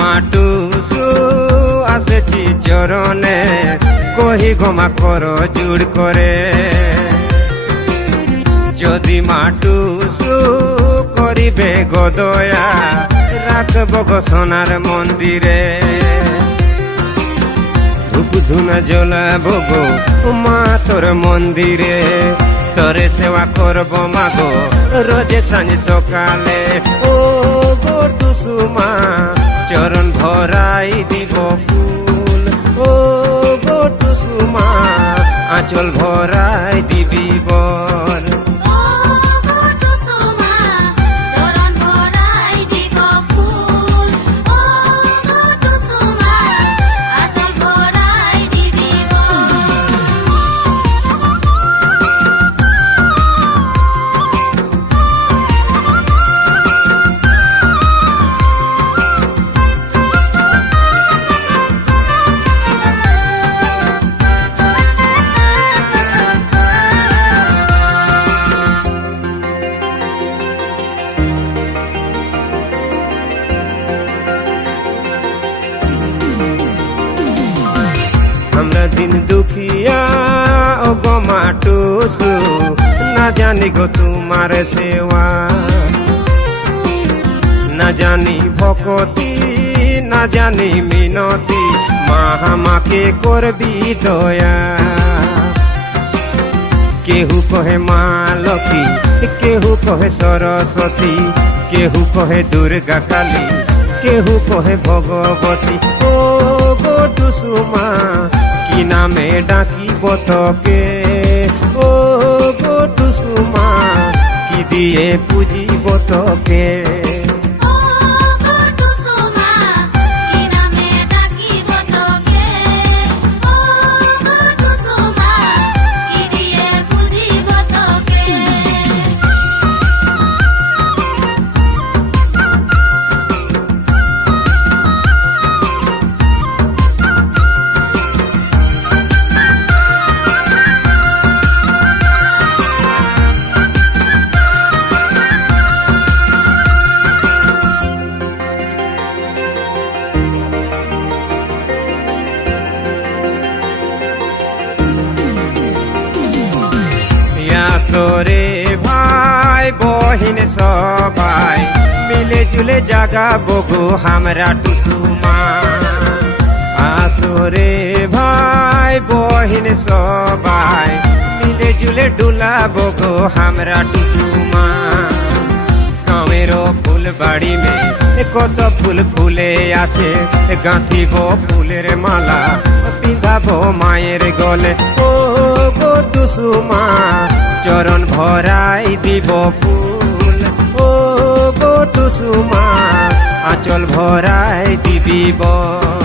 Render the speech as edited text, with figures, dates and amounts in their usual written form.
মা টুসু আসেছি চরণে, কহি ক্ষমা করো জুড় করে। যদি মা টুসু করিবে গো দয়া, রাখব গো সোনার মন্দিরে। ধূপ ধুনা জ্বলাব গো মা তোর মন্দিরে, তোরে সেবা করব মা গো রোজে সাঁঝ সকালে। ও গো টুসু মা চরণ ভরাই দিব ফুল, ও গো টুসু মা আঁচল ভরাই দিবি বল। আমরা দিন দুখিয়া ও গো মা টুসু, না জানি গো তোমার সেবা, না জানি ভকতি, না জানি মিনতি, মা আমাকে করবি দয়া। কেহু কহে মা লক্ষ্মী, কেহু কহে সরস্বতী, কেহু কহে দুর্গা কালী, কেহু কহে ভগবতী। ও গো টুসু মা কি নামে ডাকিব তোকে, ও গো টুসু মা কি দিয়ে পুজিব তোকে। আসরে ভাই বহিন সবাই মিলে জুলে জাগাবো গো আমরা টুসু মা। আসরে ভাই বহিন সবাই মিলে জুলে ডুলাবো গো আমরা টুসু মা। গাঁয়ের ফুল বাড়ি মে কত ফুল ফুলে আছে, গাঁথিব ফুলের মালা পিঁধাবো মায়ের গলে। ও গো টুসু মা চরণ ভরাই দিব ফুল, ও গো টুসু মা আঁচল ভরাই দিবি বল।